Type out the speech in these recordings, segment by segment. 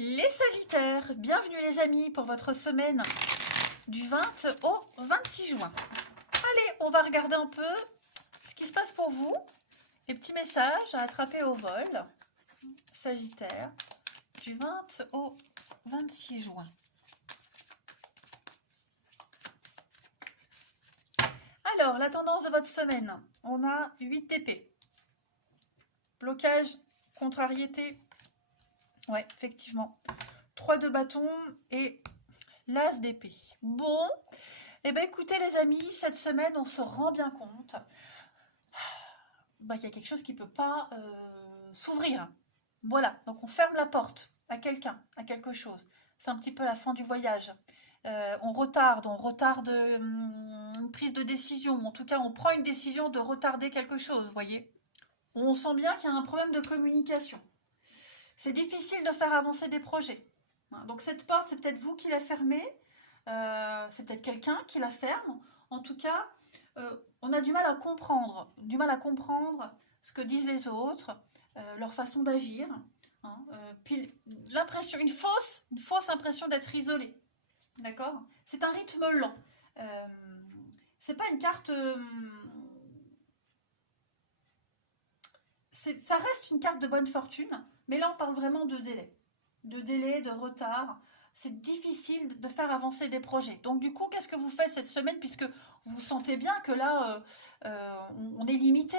Les Sagittaires, bienvenue les amis pour votre semaine du 20 au 26 juin. Allez, on va regarder un peu ce qui se passe pour vous. Les petits messages à attraper au vol. Sagittaire, du 20 au 26 juin. Alors, la tendance de votre semaine, on a 8 d'épée. Blocage, contrariété. Ouais, effectivement. 3 de bâton et l'as d'épée. Bon, eh bien écoutez les amis, cette semaine, on se rend bien compte qu'il y a quelque chose qui ne peut pas s'ouvrir. Voilà, donc on ferme la porte à quelqu'un, à quelque chose. C'est un petit peu la fin du voyage. On retarde une prise de décision. En tout cas, on prend une décision de retarder quelque chose, vous voyez. On sent bien qu'il y a un problème de communication. C'est difficile de faire avancer des projets. Donc cette porte, c'est peut-être vous qui la fermez, c'est peut-être quelqu'un qui la ferme. En tout cas, on a du mal à comprendre ce que disent les autres, leur façon d'agir. Puis l'impression, une fausse impression d'être isolé. D'accord? C'est un rythme lent. C'est pas une carte. Ça reste une carte de bonne fortune, mais là on parle vraiment de délai. De délai, de retard. C'est difficile de faire avancer des projets. Donc du coup, qu'est-ce que vous faites cette semaine, puisque vous sentez bien que là, on est limité.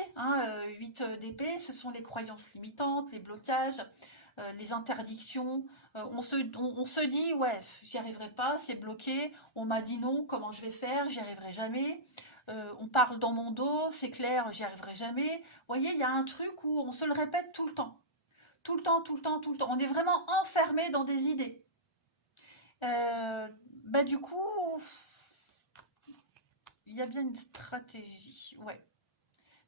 8 d'épée, ce sont les croyances limitantes, les blocages, les interdictions. On se dit, ouais, j'y arriverai pas, c'est bloqué. On m'a dit non, comment je vais faire, j'y arriverai jamais. On parle dans mon dos, c'est clair, j'y arriverai jamais. Vous voyez, il y a un truc où on se le répète tout le temps. Tout le temps, tout le temps, tout le temps. On est vraiment enfermé dans des idées. Du coup, il y a bien une stratégie. Ouais.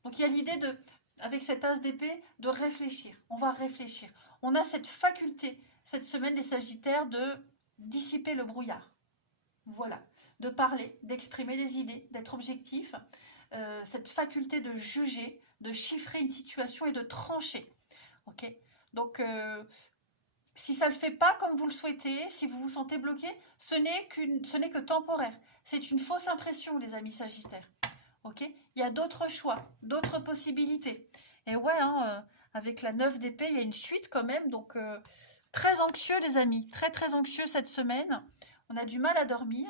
Donc il y a l'idée de, avec cet as d'épée, de réfléchir. On va réfléchir. On a cette faculté, cette semaine, les Sagittaires, de dissiper le brouillard. Voilà. De parler, d'exprimer les idées, d'être objectif. Cette faculté de juger, de chiffrer une situation et de trancher. Ok. Donc, si ça ne le fait pas comme vous le souhaitez, si vous vous sentez bloqué, ce n'est que temporaire. C'est une fausse impression, les amis Sagittaires. Ok. Il y a d'autres choix, d'autres possibilités. Et ouais, avec la 9 d'épée, il y a une suite quand même. Donc, très anxieux, les amis. Très, très anxieux cette semaine. On a du mal à dormir.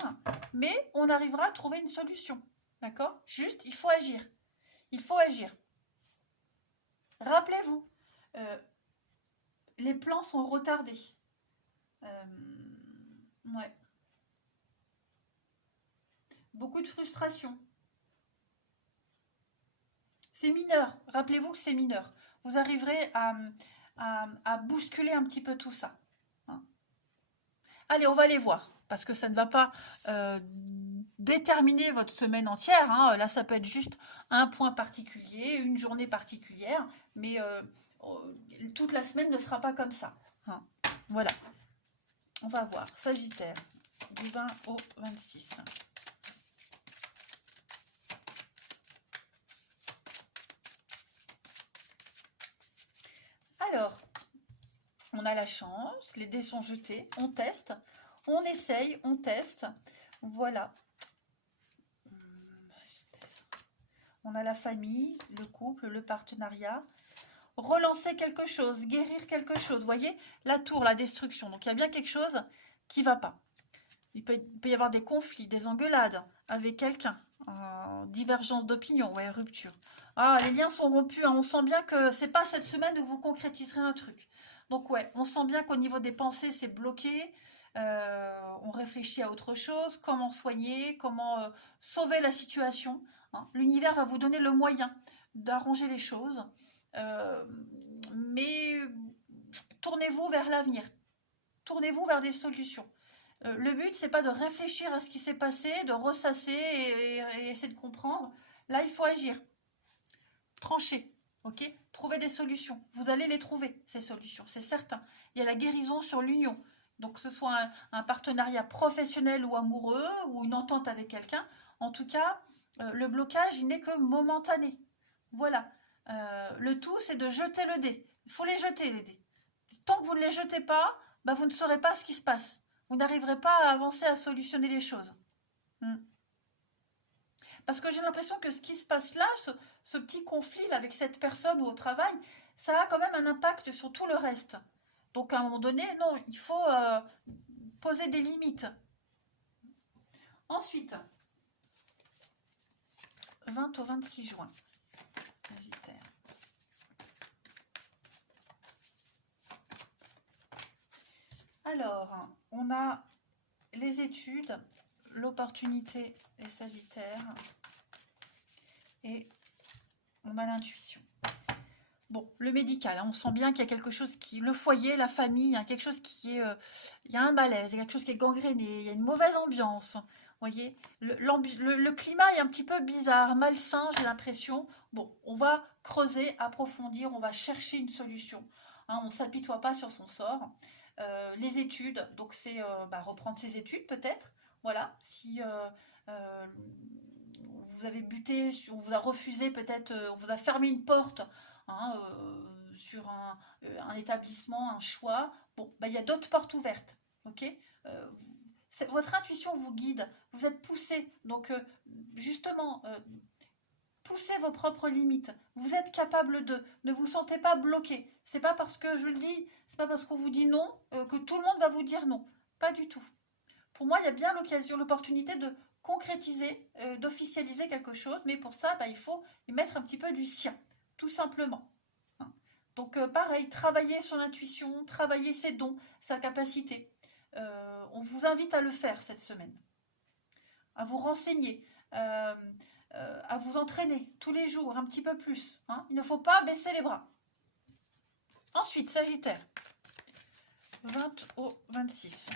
Mais on arrivera à trouver une solution. D'accord? Juste, il faut agir. Il faut agir. Rappelez-vous, les plans sont retardés. Ouais. Beaucoup de frustration. C'est mineur. Rappelez-vous que c'est mineur. Vous arriverez à bousculer un petit peu tout ça. Allez, on va les voir. Parce que ça ne va pas déterminer votre semaine entière. Là, ça peut être juste un point particulier, une journée particulière. Mais toute la semaine ne sera pas comme ça. Voilà. On va voir. Sagittaire, du 20 au 26. Alors, on a la chance, les dés sont jetés, on teste, on essaye, on teste. Voilà. On a la famille, le couple, le partenariat. Relancer quelque chose, guérir quelque chose. Vous voyez, la tour, la destruction. Donc, il y a bien quelque chose qui ne va pas. Il peut y avoir des conflits, des engueulades avec quelqu'un. Divergence d'opinion, ouais, rupture. Les liens sont rompus. On sent bien que c'est pas cette semaine où vous concrétiserez un truc. Donc, ouais, on sent bien qu'au niveau des pensées, c'est bloqué. On réfléchit à autre chose. Comment soigner, comment sauver la situation. L'univers va vous donner le moyen d'arranger les choses. Mais tournez-vous vers l'avenir. Tournez-vous vers des solutions. Le but, c'est pas de réfléchir à ce qui s'est passé, de ressasser et essayer de comprendre. Là, il faut agir. Trancher, ok? Trouver des solutions. Vous allez les trouver, ces solutions, c'est certain. Il y a la guérison sur l'union. Donc, que ce soit un partenariat professionnel ou amoureux, ou une entente avec quelqu'un. En tout cas, le blocage, il n'est que momentané. Voilà. Le tout, c'est de jeter le dé. Il faut les jeter, les dés. Tant que vous ne les jetez pas, bah, vous ne saurez pas ce qui se passe. Vous n'arriverez pas à avancer, à solutionner les choses. Hmm. Parce que j'ai l'impression que ce qui se passe là, ce petit conflit là, avec cette personne ou au travail, ça a quand même un impact sur tout le reste. Donc à un moment donné, non, il faut poser des limites. Ensuite, 20 au 26 juin, Sagittaire. Alors, on a les études, l'opportunité des Sagittaires et on a l'intuition. Bon, le médical, hein, on sent bien qu'il y a quelque chose qui... Le foyer, la famille, il y a quelque chose qui est... il y a un malaise, il y a quelque chose qui est gangréné, il y a une mauvaise ambiance. Vous voyez, le climat est un petit peu bizarre, malsain, j'ai l'impression. Bon, on va creuser, approfondir, on va chercher une solution. Hein, on ne s'apitoie pas sur son sort. Les études, donc c'est reprendre ses études peut-être. Voilà, si vous avez buté, on vous a refusé peut-être, on vous a fermé une porte, hein, sur un établissement, un choix. Bon, il y a d'autres portes ouvertes. Ok, votre intuition vous guide, vous êtes poussé. Donc, justement, poussez vos propres limites. Vous êtes capable de. Ne vous sentez pas bloqué. C'est pas parce que je le dis, c'est pas parce qu'on vous dit non que tout le monde va vous dire non. Pas du tout. Pour moi, il y a bien l'occasion, l'opportunité de concrétiser, d'officialiser quelque chose, mais pour ça, il faut y mettre un petit peu du sien, tout simplement. Hein. Donc, pareil, travailler son intuition, travailler ses dons, sa capacité. On vous invite à le faire cette semaine, à vous renseigner, à vous entraîner tous les jours, un petit peu plus. Hein. Il ne faut pas baisser les bras. Ensuite, Sagittaire, 20 au 26.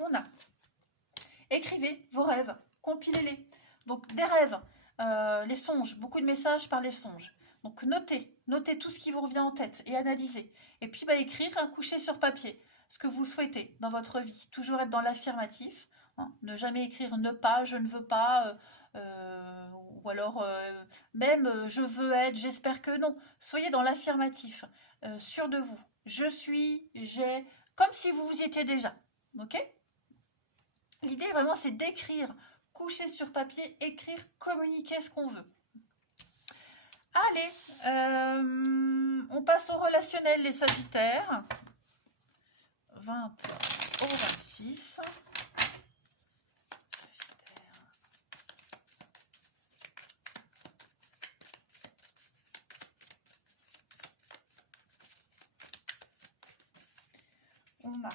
On a écrivez vos rêves, compilez-les. Donc des rêves, les songes, beaucoup de messages par les songes. Donc notez tout ce qui vous revient en tête et analysez. Et puis écrire, coucher sur papier ce que vous souhaitez dans votre vie. Toujours être dans l'affirmatif. Hein, ne jamais écrire ne pas, je ne veux pas, ou alors même je veux être, j'espère que non. Soyez dans l'affirmatif, sûr de vous. Je suis, j'ai, comme si vous y étiez déjà. Ok ? L'idée vraiment c'est d'écrire, coucher sur papier, écrire, communiquer ce qu'on veut. Allez, on passe au relationnel les Sagittaires. 20 au 26. On a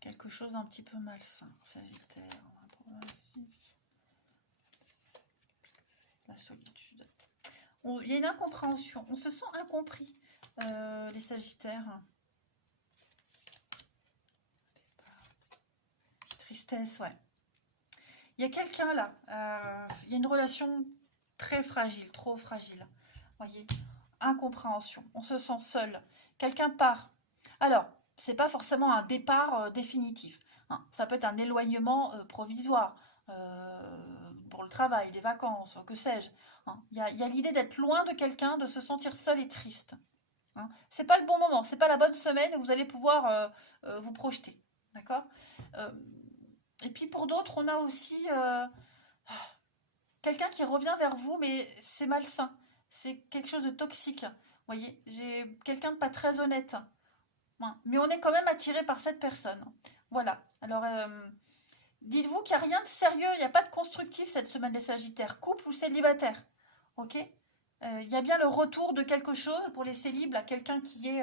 quelque chose d'un petit peu malsain, Sagittaire. 26. La solitude. Il y a une incompréhension. On se sent incompris, les Sagittaires. Tristesse, ouais. Il y a quelqu'un là. Il y a une relation très fragile, trop fragile. Voyez, incompréhension. On se sent seul. Quelqu'un part. Alors, c'est pas forcément un départ définitif. Hein. Ça peut être un éloignement provisoire pour le travail, les vacances, que sais-je. Hein. Il y a l'idée d'être loin de quelqu'un, de se sentir seul et triste. Hein. C'est pas le bon moment, c'est pas la bonne semaine où vous allez pouvoir vous projeter. D'accord. Et puis pour d'autres, on a aussi quelqu'un qui revient vers vous, mais c'est malsain. C'est quelque chose de toxique. Vous voyez, j'ai quelqu'un de pas très honnête. Mais on est quand même attiré par cette personne. Voilà. Alors, dites-vous qu'il n'y a rien de sérieux, il n'y a pas de constructif cette semaine des Sagittaires, couple ou célibataire. Ok. Il y a bien le retour de quelque chose pour les célibes, à quelqu'un qui est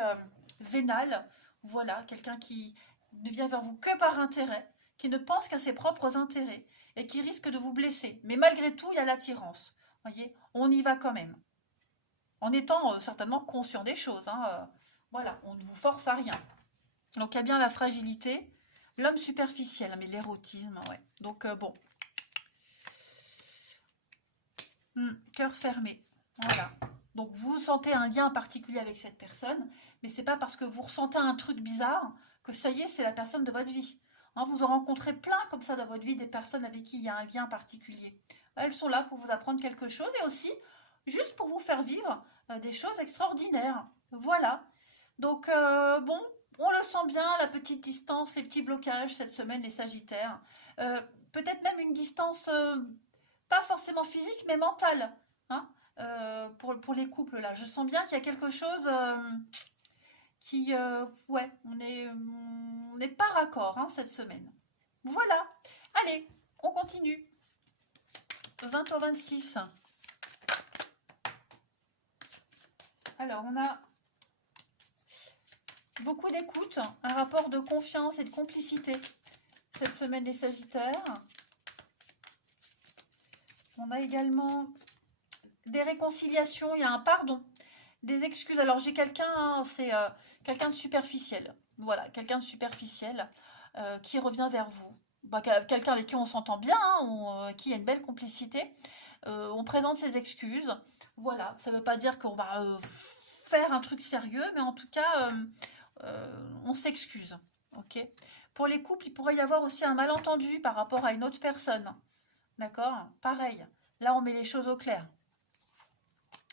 vénal. Voilà, quelqu'un qui ne vient vers vous que par intérêt, qui ne pense qu'à ses propres intérêts et qui risque de vous blesser. Mais malgré tout, il y a l'attirance. Voyez, on y va quand même. En étant certainement conscient des choses. Hein, voilà, on ne vous force à rien. Donc il y a bien la fragilité, l'homme superficiel, mais l'érotisme, ouais. Donc bon. Cœur fermé. Voilà. Donc vous sentez un lien particulier avec cette personne, mais c'est pas parce que vous ressentez un truc bizarre que ça y est, c'est la personne de votre vie. Hein, vous en rencontrez plein comme ça dans votre vie, des personnes avec qui il y a un lien particulier. Elles sont là pour vous apprendre quelque chose et aussi juste pour vous faire vivre des choses extraordinaires. Voilà. Donc, bon, on le sent bien, la petite distance, les petits blocages cette semaine, les Sagittaires. Peut-être même une distance, pas forcément physique, mais mentale. Hein, pour les couples, là. Je sens bien qu'il y a quelque chose qui... ouais, on n'est pas raccord hein, cette semaine. Voilà. Allez, on continue. 20 au 26. Alors, on a beaucoup d'écoute, un rapport de confiance et de complicité cette semaine des Sagittaires. On a également des réconciliations, il y a un pardon, des excuses. Alors j'ai quelqu'un, hein, c'est quelqu'un de superficiel. Voilà, quelqu'un de superficiel qui revient vers vous. Bah, quelqu'un avec qui on s'entend bien, hein, qui a une belle complicité. On présente ses excuses. Voilà, ça ne veut pas dire qu'on va faire un truc sérieux, mais en tout cas, on s'excuse. Ok. Pour les couples, il pourrait y avoir aussi un malentendu par rapport à une autre personne. D'accord? Pareil. Là, on met les choses au clair.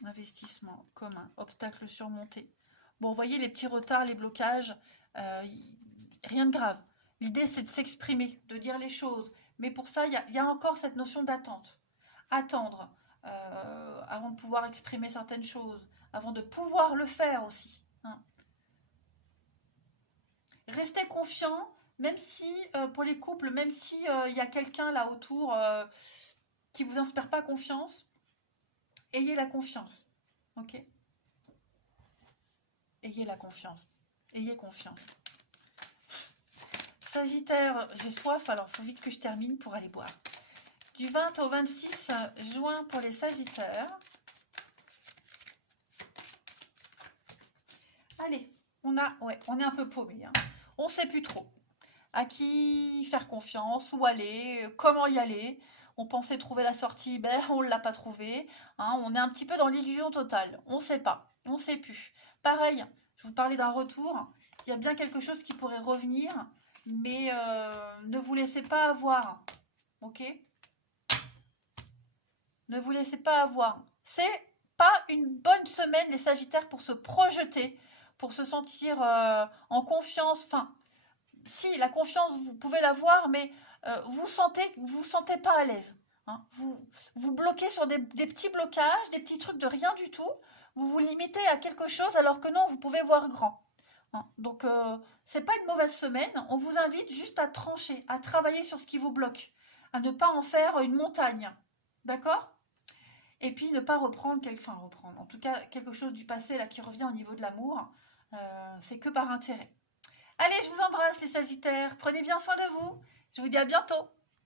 Investissement commun, obstacle surmonté. Bon, vous voyez les petits retards, les blocages, rien de grave. L'idée, c'est de s'exprimer, de dire les choses. Mais pour ça, il y a encore cette notion d'attente. Attendre avant de pouvoir exprimer certaines choses, avant de pouvoir le faire aussi. Hein. Restez confiant, même si, pour les couples, même si il y a quelqu'un là autour qui ne vous inspire pas confiance, ayez la confiance. Ok? Ayez la confiance. Ayez confiance. Sagittaire, j'ai soif, alors il faut vite que je termine pour aller boire. Du 20 au 26 juin pour les Sagittaires. Allez, on est un peu paumé. Hein. On ne sait plus trop à qui faire confiance, où aller, comment y aller. On pensait trouver la sortie, ben on ne l'a pas trouvée. Hein, on est un petit peu dans l'illusion totale. On ne sait pas, on ne sait plus. Pareil, je vous parlais d'un retour. Il y a bien quelque chose qui pourrait revenir, mais ne vous laissez pas avoir. Ok? Ne vous laissez pas avoir. C'est pas une bonne semaine, les Sagittaires, pour se projeter, pour se sentir en confiance. Enfin, si, la confiance, vous pouvez l'avoir, mais vous sentez pas à l'aise. Hein. Vous bloquez sur des petits blocages, des petits trucs de rien du tout. Vous vous limitez à quelque chose alors que non, vous pouvez voir grand. Hein. Donc, c'est pas une mauvaise semaine. On vous invite juste à trancher, à travailler sur ce qui vous bloque, à ne pas en faire une montagne. D'accord ? Et puis, ne pas reprendre, en tout cas, quelque chose du passé là qui revient au niveau de l'amour. C'est que par intérêt. Allez, je vous embrasse les Sagittaires. Prenez bien soin de vous. Je vous dis à bientôt.